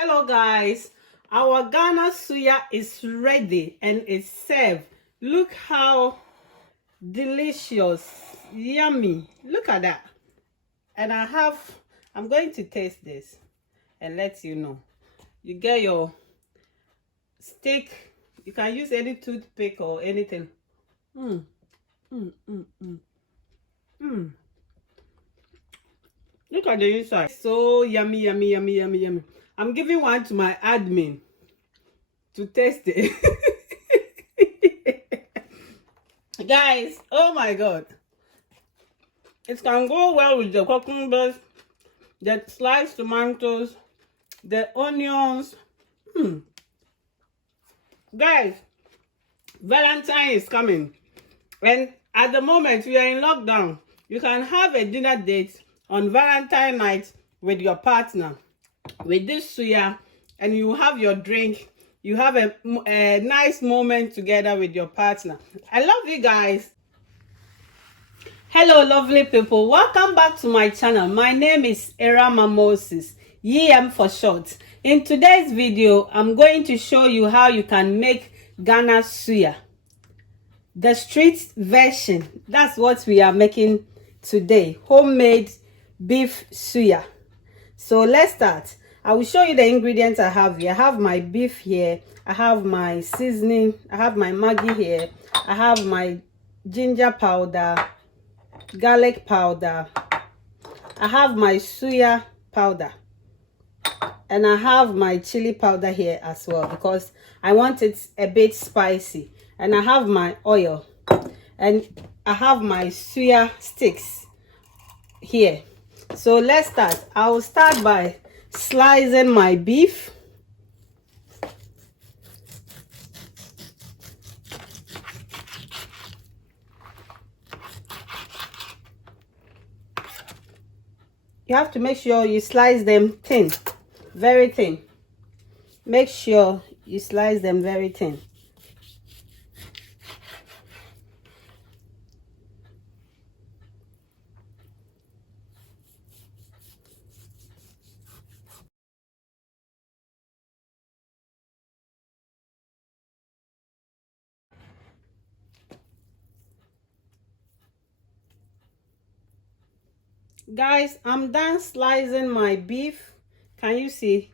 Hello guys, our Ghana suya is ready and it's served. Look how delicious, yummy. Look at that. And I'm going to taste this and let you know. You get your stick. You can use any toothpick or anything. Look at the inside. So yummy, yummy, yummy, yummy, yummy. I'm giving one to my admin to taste it. Guys, oh my god. It can go well with the cucumbers, the sliced tomatoes, the onions. Guys, Valentine is coming. And at the moment, we are in lockdown. You can have a dinner date on Valentine night with your partner with this suya, and you have your drink. You have a nice moment together with your partner. I love you guys. Hello lovely people, welcome back to my channel. My name is Erama Moses, EM for short. In today's video, I'm going to show you how you can make Ghana suya, the street version. That's what we are making today, homemade beef suya. So let's start. I will show you the ingredients I have here. I have my beef here, I have my seasoning, I have my Maggie here, I have my ginger powder, garlic powder, I have my suya powder, and I have my chili powder here as well because I want it a bit spicy. And I have my oil, and I have my suya sticks here. So let's start. I will start by slicing my beef. You have to make sure you slice them thin, very thin. Make sure you slice them very thin. Guys, I'm done slicing my beef. Can you see?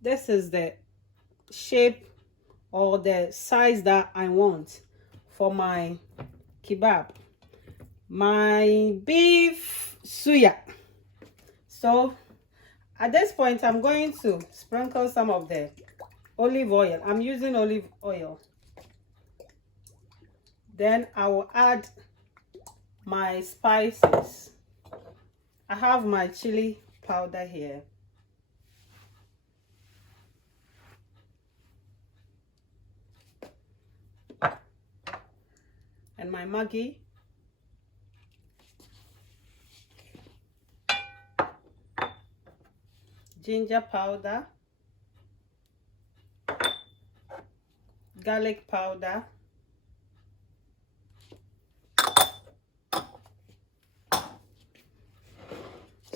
This is the shape or the size that I want for my kebab, my beef suya. So at this point, I'm going to sprinkle some of the olive oil. I'm using olive oil. Then I will add my spices. I have my chili powder here. And my Maggie. Ginger powder. Garlic powder.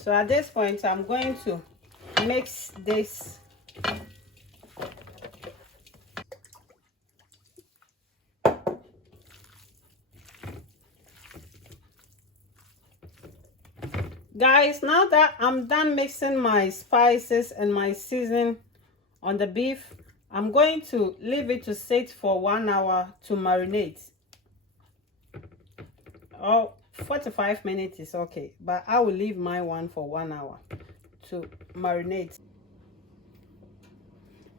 So at this point, I'm going to mix this. Guys, now that I'm done mixing my spices and my seasoning on the beef, I'm going to leave it to sit for 1 hour to marinate. Oh, 45 minutes is okay, but I will leave my one for 1 hour to marinate.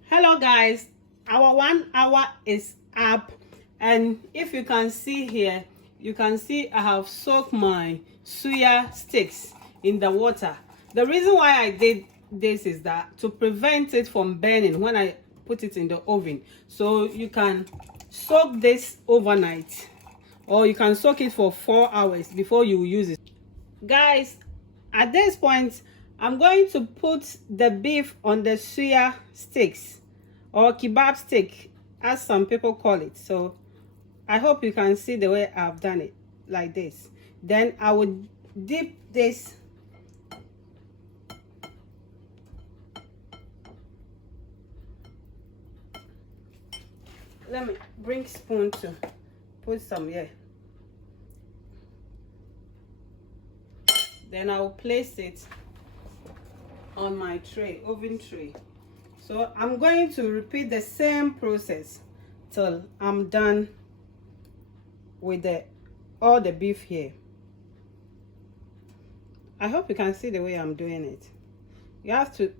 Hello guys, our 1 hour is up, and if you can see here, you can see I have soaked my suya sticks in the water. The reason why I did this is that to prevent it from burning when I put it in the oven. So you can soak this overnight, or you can soak it for 4 hours before you use it. Guys, at this point, I'm going to put the beef on the suya sticks, or kebab stick as some people call it. So I hope you can see the way I've done it, like this. Then I would dip this let me bring spoon to put some here. Then I'll place it on my tray, oven tray. So I'm going to repeat the same process till I'm done with all the beef here. I hope you can see the way I'm doing it. You have to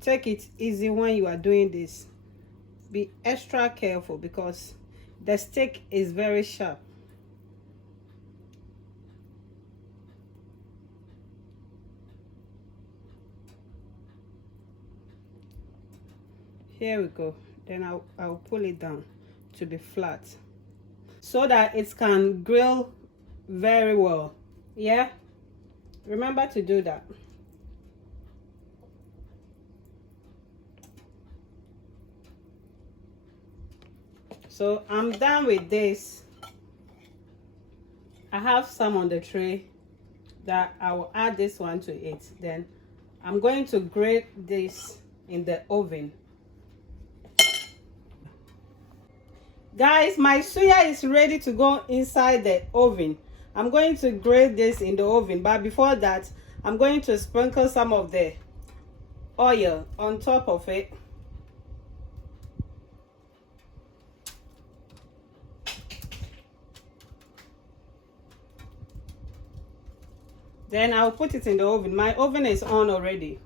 take it easy when you are doing this. Be extra careful because the stick is very sharp. Here we go. Then I'll pull it down to be flat so that it can grill very well. Yeah, remember to do that. So I'm done with this. I have some on the tray that I will add this one to it. Then I'm going to grate this in the oven. Guys, my suya is ready to go inside the oven. I'm going to grate this in the oven, but before that, I'm going to sprinkle some of the oil on top of it. Then I'll put it in the oven. My oven is on already.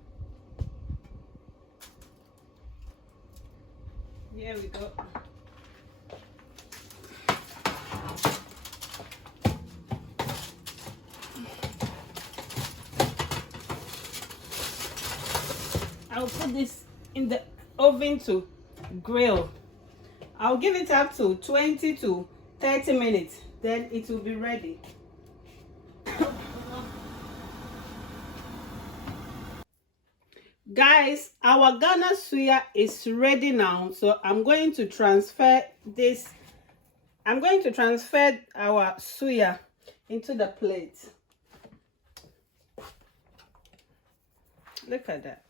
Here we go. I'll put this in the oven to grill. I'll give it up to 20 to 30 minutes. Then it will be ready. Guys, our Ghana suya is ready now. So I'm going to transfer this. I'm going to transfer our suya into the plate. Look at that.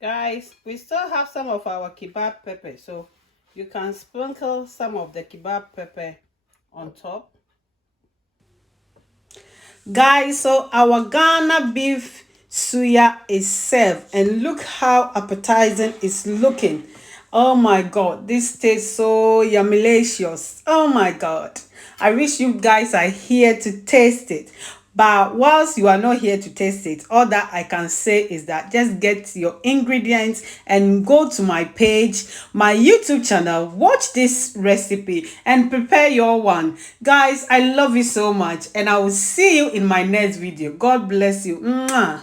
Guys, we still have some of our kebab pepper, so you can sprinkle some of the kebab pepper on top. Guys, so our Ghana beef suya is served, and look how appetizing it's looking. Oh my god, this tastes so yummylicious. Oh my god, I wish you guys are here to taste it. But whilst you are not here to taste it, all that I can say is that just get your ingredients and go to my page, my YouTube channel, watch this recipe and prepare your one. Guys, I love you so much, and I will see you in my next video. God bless you. Mwah.